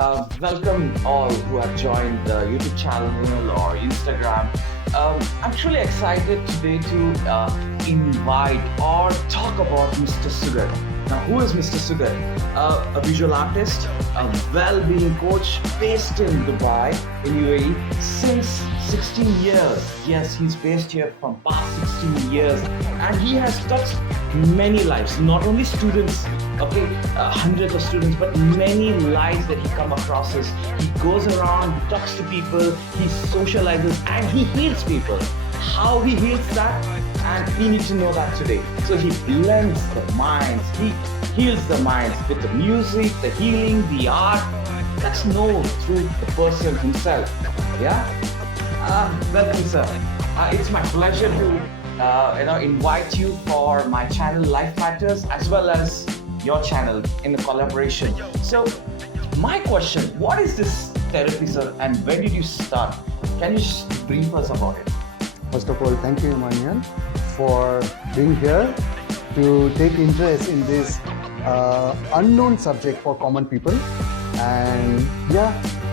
Welcome all who have joined the YouTube channel or Instagram. I'm truly excited today to invite or talk about Mr. Sugat. Now, who is Mr. Sugat? A visual artist, a well-being coach based in Dubai, in UAE, since 16 years. Yes, he's based here from past 16 years, and he has touched many lives, not only students, okay, hundreds of students, but many lives that he come across. He goes around, he talks to people, he socializes, and he heals people. How he heals that, and we need to know that today. So he blends the minds, he heals the minds with the music, the healing, the art. That's known through the person himself. Yeah. Welcome, sir. It's my pleasure to invite you for my channel Life Matters, as well as your channel in the collaboration. So my question, what is this therapy, sir, and when did you start? Can you just brief us about it? First of all, thank you, Emmanuel, for being here to take interest in this unknown subject for common people. And yeah,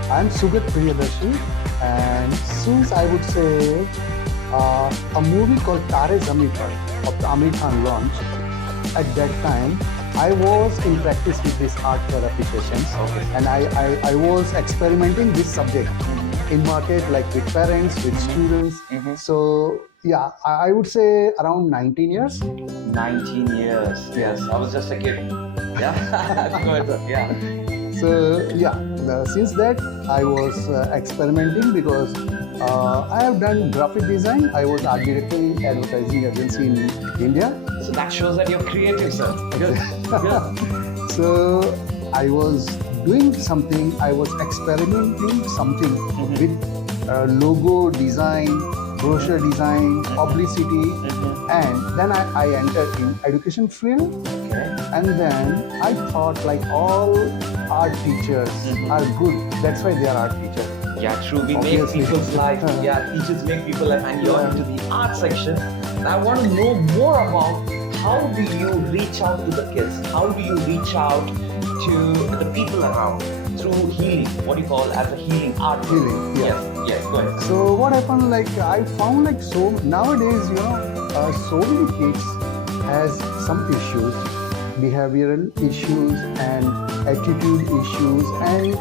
I'm Sugat Priyadarshi, and since I would say a movie called Tare Zameen Par of the Amir Khan launched, at that time I was in practice with this art therapy sessions, Okay. and I was experimenting this subject in market, like with parents, with students. So yeah, I would say around 19 years. 19 years. Yes, I was just a kid. Yeah. Go ahead, sir. Yeah. So yeah, since that I was experimenting because I have done graphic design. I was art director in advertising agency in India. So that shows that you're creative, sir. Good. Good. So I was doing something. I was experimenting something with logo design, brochure design, publicity, and then I entered in education field. Okay. And then I thought like all art teachers are good. That's why they are art teachers. Yeah, true. We Obviously. make people's life. Yeah, teachers make people life, and you're into the art section. And I want to know more about how do you reach out to the kids? How do you reach out to the people around through healing? What do you call as a healing art? Healing, yeah. Yes. Go ahead. So what happened? Like I found like so nowadays, so many kids has some issues, behavioral issues and attitude issues, and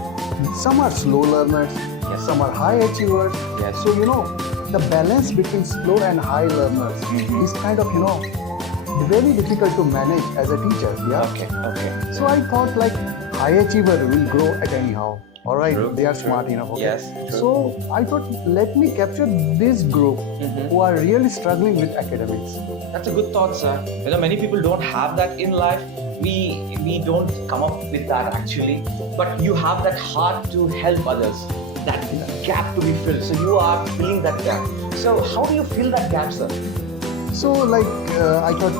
some are slow learners, Yes. some are high achievers. Yes. So the balance between slow and high learners is kind of very difficult to manage as a teacher. Yeah. Okay. So I thought like high achiever will grow at anyhow. All right, True. they are smart enough. Okay? Yes, true. So I thought let me capture this group who are really struggling with academics. That's a good thought, sir. Many people don't have that in life. We don't come up with that actually, but you have that heart to help others. That gap to be filled. So you are filling that gap. So how do you fill that gap, sir? So like I thought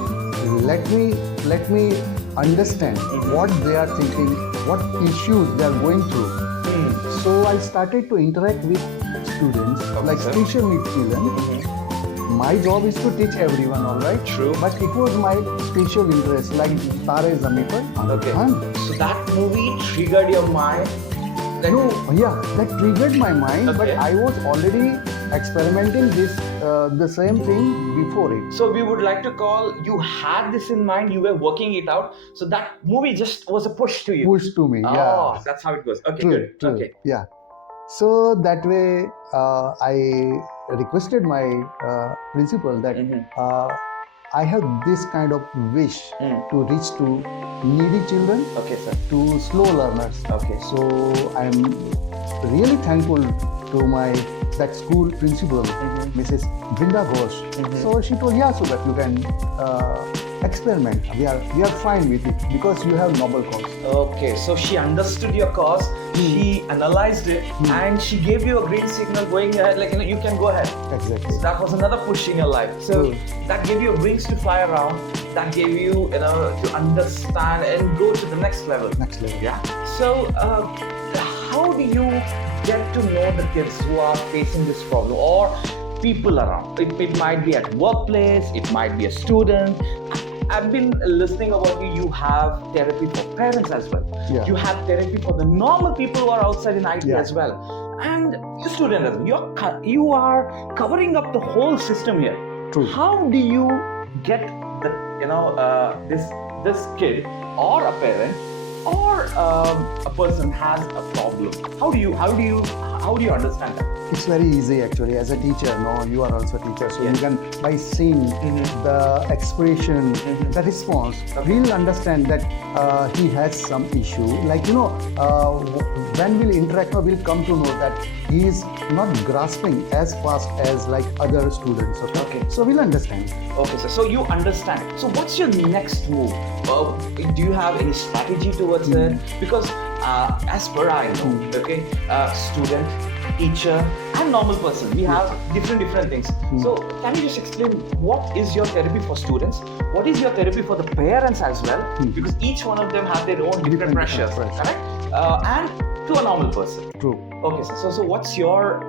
let me understand what they are thinking, what issues they are going through. So I started to interact with students, like sir. special needs children. My job is to teach everyone, all right? True. But it was my special interest, like Tare Zameen Par. Okay. Huh? So that movie triggered your mind. That That triggered my mind, but Okay. I was already experimenting the same thing before it. So we would like to call you had this in mind. You were working it out. So that movie just was a push to you. Pushed to me, Oh, yeah. that's how it goes. Okay, True, good. true. Okay. Yeah. So that way, I requested my principal that I have this kind of wish to reach to needy children, Okay, sir. to slow learners. Okay. So I'm really thankful to that school principal, Mrs. Brinda Ghosh. So she told, yeah, so that you can experiment. We are fine with it because you have noble cause. Okay, so she understood your cause, she analyzed it, and she gave you a green signal going ahead, like you can go ahead. Exactly. So that was another push in your life. So True. that gave you wings to fly around. That gave you, to understand and go to the next level. Next level. Yeah. So how do you get to know the kids who are facing this problem or people around? It might be at workplace, it might be a student. I've been listening about you. You have therapy for parents as well. Yeah. You have therapy for the normal people who are outside in IT Yeah. as well. And you student as well. You are covering up the whole system here. True. How do you get the this kid or a parent or a person has a problem? How do you understand that? It's very easy actually. As a teacher, no, you are also a teacher, so Yes. you can by seeing the expression, the response, we'll understand that he has some issue. Like when we'll interact, we'll come to know that he is not grasping as fast as like other students. Okay. So we'll understand. Okay, sir. So you understand. So what's your next move? Do you have any strategy towards it? Because as per I know, okay, student, teacher, and normal person, we have different things. So can you just explain what is your therapy for students? What is your therapy for the parents as well? Because each one of them have their own different pressures, correct? And to a normal person. True. Okay, sir. So what's your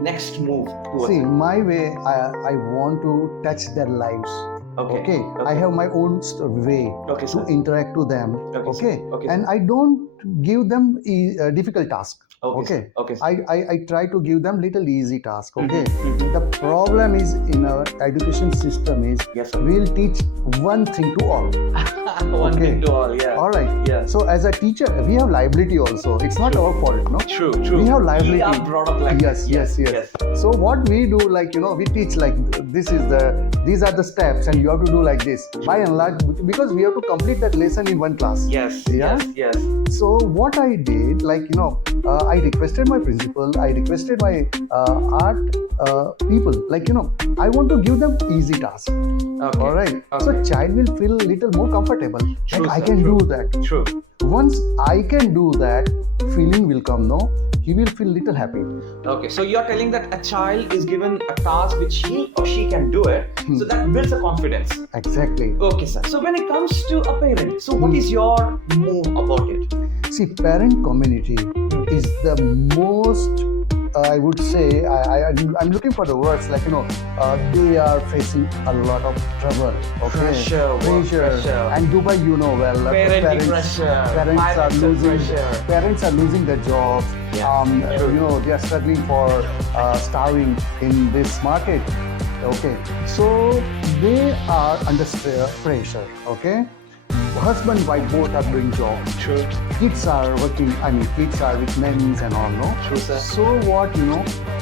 next move towards See, it? my way, I want to touch their lives. Okay. I have my own way Okay, sir. to interact to them. Okay, sir. Okay, And I don't give them difficult task. Okay, Okay. sir. Okay, sir. I try to give them little easy task. Okay. The problem is in our education system is Yes, sir. we'll teach one thing to all. One thing to all, yeah. All right. Yeah. So as a teacher, we have liability also. It's not our fault, no? True. We have liability. We are brought up like yes, this. yes. So what we do, like we teach like these are the steps, and you have to do like this. By and large, because we have to complete that lesson in one class. Yes. Yeah? Yes. So what I did, like I requested my principal, I requested my art people, like I want to give them easy task. Okay. All right. Okay. So child will feel little more comfortable. True, Like I sir, can true. do that. True. Once I can do that, feeling will come. No, he will feel little happy. Okay. So you are telling that a child is given a task which he or she can do it, so that builds a confidence. Exactly. Okay, sir. So when it comes to a parent, so what is your move about it? See, parent community is the most. I would say I'm looking for the words like they are facing a lot of trouble. Okay, Pressure, work pressure. and Dubai, well, Parenting pressure, parents are financial losing pressure. parents are losing their jobs. Yeah, true. They are struggling for starving in this market. Okay, so they are under pressure. Okay. Husband, wife both are doing job. True. Kids are working, kids are with nannies and all, no? True, sir. So what,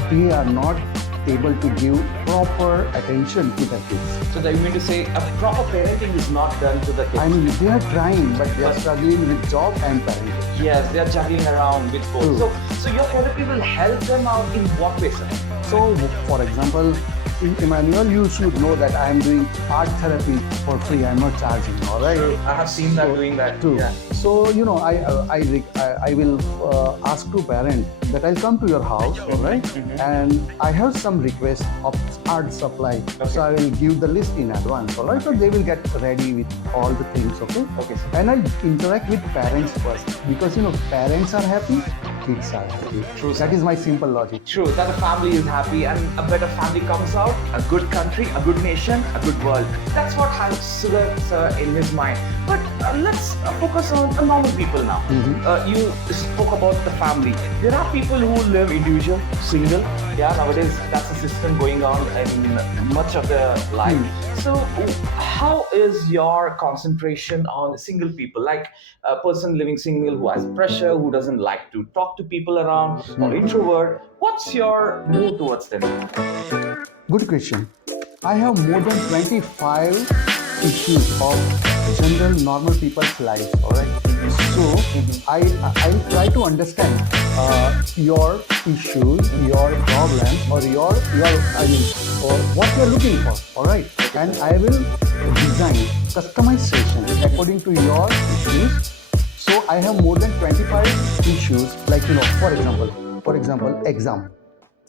they are not able to give proper attention to the kids. So that you mean to say a proper parenting is not done to the kids? They are trying, but they are struggling with job and parenting. Yes, they are juggling around with both. True. So your therapy will help them out in what way, sir? So, for example, in Emmanuel, you should know that I am doing art therapy for free. I am not charging, all right? True. I have seen that doing that. True. Yeah. So I will ask to parent that I'll come to your house, all right? And I have some request of art supply, so I will give the list in advance, all right? So they will get ready with all the things, okay? Okay, sir. And I interact with parents first because parents are happy, kids are happy. True, sir. That is my simple logic. True, that a family is happy and a better family comes out, a good country, a good nation, a good world. That's what has Sugat in his mind. But let's focus on normal people now. You spoke about the family. There are people who live individual, single. Yeah, nowadays that's the system going on in much of their life. So how is your concentration on single people, like a person living single who has pressure, who doesn't like to talk to people around, or introvert? What's your move towards them? Good question. I have more than 25 issues of general normal people's lives, all right? So I'll try to understand your issues, your problem, or or what you're looking for, all right? And I will design customization according to your issues. So I have more than 25 issues, like for example, exam.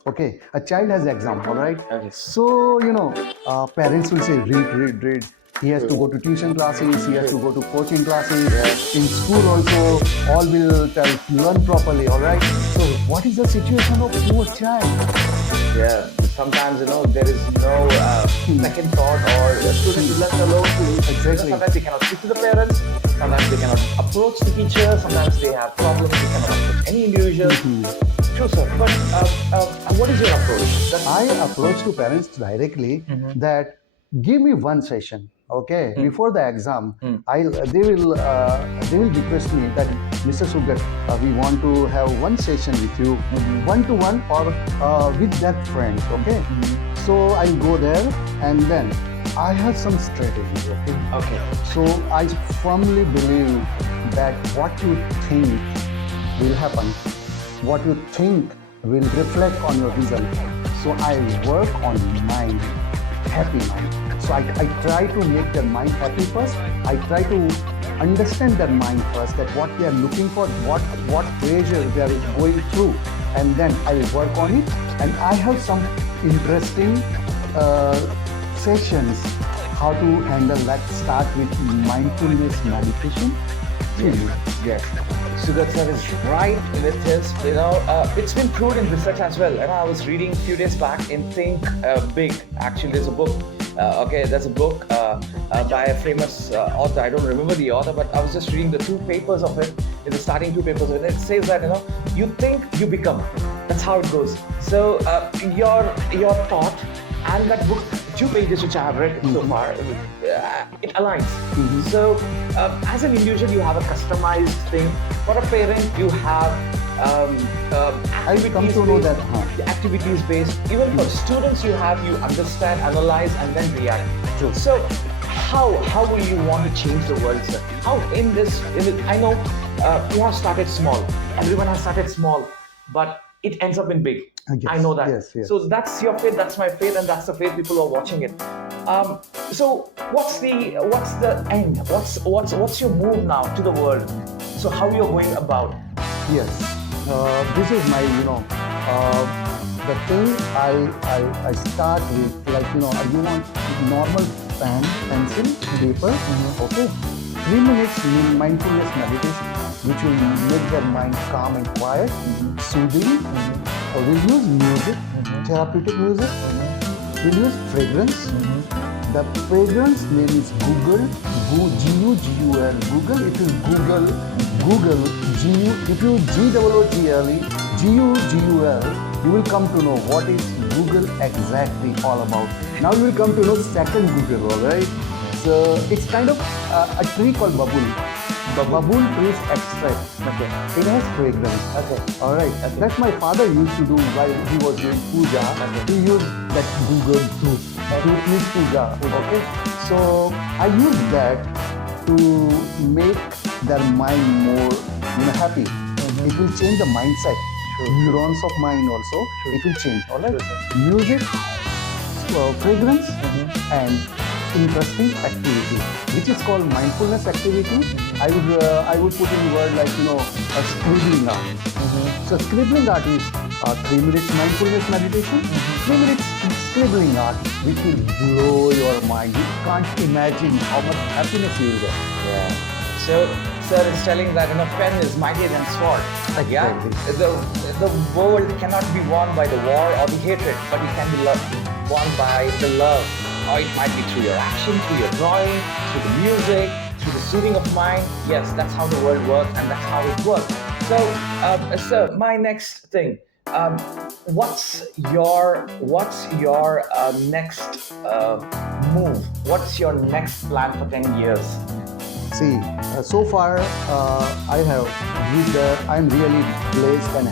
Okay, a child has exam, all right? Okay. So, parents will say, read. He has to go to tuition classes, he has to go to coaching classes. In school also, all will tell, learn properly, all right? So, what is the situation of poor child? Yeah, the sometimes there is no second thought, or a student is left alone to Exactly. sometimes they cannot speak to the parents, sometimes they cannot approach the teacher, sometimes they have problems, they cannot approach any individual. True, sir. But what is your approach? I approach to parents directly that give me one session, okay, before the exam. They will request me that Mr. Sugat, we want to have one session with you, one to one or with that friend, okay. So I'll go there, and then I have some strategies, okay. Okay. So I firmly believe that what you think will happen, what you think will reflect on your result. So I work on mind, happy mind. So I try to make their mind happy first. I try to understand their mind first, that what they are looking for, what pressure they are going through, and then I will work on it. And I have some interesting sessions how to handle that. Start with mindfulness meditation. Yes. Sugat sir is right with his, it's been proved in research as well. And I was reading a few days back in Think Big. Actually, there's a book. There's a book by a famous author. I don't remember the author, but I was just reading the two papers of it. In the starting two papers of it, it says that you think, you become. That's how it goes. So your thought and that book, 2 pages which I have read so far, it aligns. So as an individual, you have a customized thing. For a parent, you have I will come to know that. activities based. Even for students, you understand, analyze, and then react. True. So how will you want to change the world, sir? How in this I know you have started small. Everyone has started small, but it ends up in big. Yes, I know that. yes. So that's your faith, that's my faith, and that's the faith people are watching it. So what's the end? What's your move now to the world? So how you're going about? Yes, this is my the thing I start with, like you want normal pen, pencil, paper, okay. 3 minutes mindfulness meditation, which will make their mind calm and quiet, soothing. We'll use music, therapeutic music. We'll use fragrance. The fragrance name is Google, G-U-G-U-L, Google. If you Google, G-U, if you G-O-O-G-L-E, G-U-G-U-L, you will come to know what is Google exactly all about. Now you will come to know second Google, alright? So it's kind of a tree called babool. The babool tree extract. Okay. It has fragrance. Okay. Alright. Okay. That's my father used to do while he was doing puja. Okay. He used that Google fruit. Fruit means puja. Okay. So I use that to make their mind more happy. It will change the mindset. Neurons of mind also. It will change. Alright. Music, fragrance, and interesting activity, which is called mindfulness activity. I would put in word like a scribbling art. So scribbling art is 3 minutes mindfulness meditation, 3 minutes scribbling art, which will blow your mind. You can't imagine how much happiness you will get. Yeah. So sir is telling that pen is mightier than sword. Yeah. The world cannot be won by the war or the hatred, but it can be won by the love. Or it might be through your action, through your drawing, through the music, through the soothing of mind. Yes, that's how the world works, and that's how it works. So, sir, my next thing. What's your next move? What's your next plan for 10 years? See, so far I'm really blessed and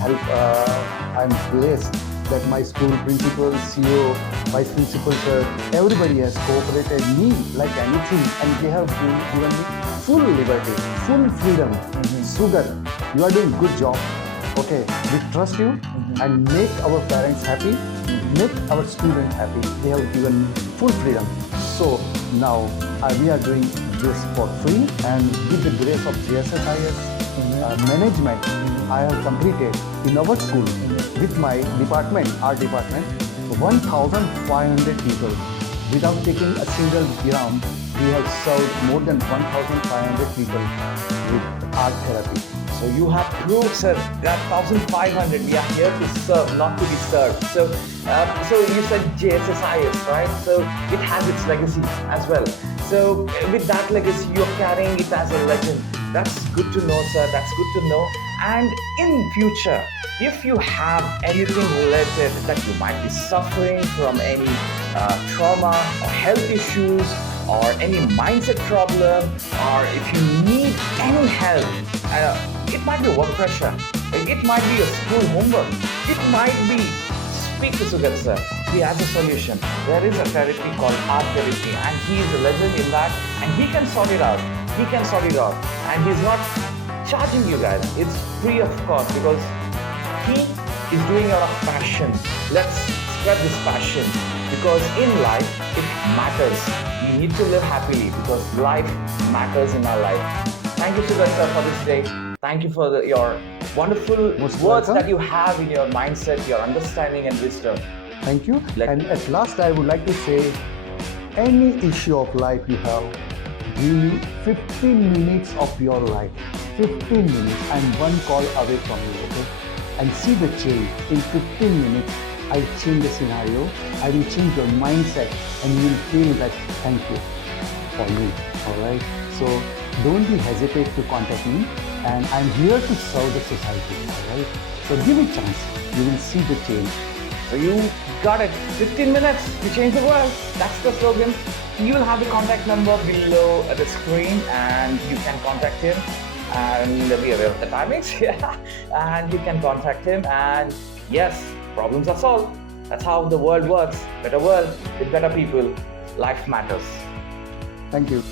I'm blessed that my school principal, CEO, vice principal, sir, everybody has cooperated me like anything, and they have given me full liberty, full freedom. Sugat, you are doing good job. Okay, we trust you and make our parents happy, make our students happy. They have given full freedom. So now we are doing this for free, and with the grace of JSSIS management, I have completed in our school with my department, art department, 1,500 people. Without taking a single gram, we have served more than 1,500 people with art therapy. So you have proved, sir, that 1,500. We are here to serve, not to be served. So you said JSSIS, right? So it has its legacy as well. So with that legacy, you're carrying it as a legend. That's good to know, sir. That's good to know. And in future, if you have anything related that you might be suffering from any trauma or health issues or any mindset problem, or if you need any help, it might be work pressure, it might be your school homework, it might be, speak to Sugat sir. He has a solution. There is a therapy called art therapy, and he is a legend in that, and he can sort it out. He can sort it out, and he's not charging you guys. It's free of cost because he is doing it out of passion. Let's spread this passion because in life it matters. We need to live happily because life matters in our life. Thank you, Sugat sir, for this day. Thank you for your wonderful Most words welcome. that you have in your mindset, your understanding and wisdom. Thank you. Let- And at last, I would like to say, any issue of life you have, give me 15 minutes of your life. 15 minutes. I'm one call away from you, okay? And see the change. In 15 minutes, I'll change the scenario. I will change your mindset, and you will feel that thank you for me. All right. So don't be hesitate to contact me, and I'm here to serve the society. All right. So give me a chance. You will see the change. So you got it. 15 minutes to change the world. That's the slogan. You will have the contact number below the screen, and you can contact him. And be aware of the timings. Yeah. And you can contact him. And yes, problems are solved. That's how the world works. Better world with better people. Life matters. Thank you.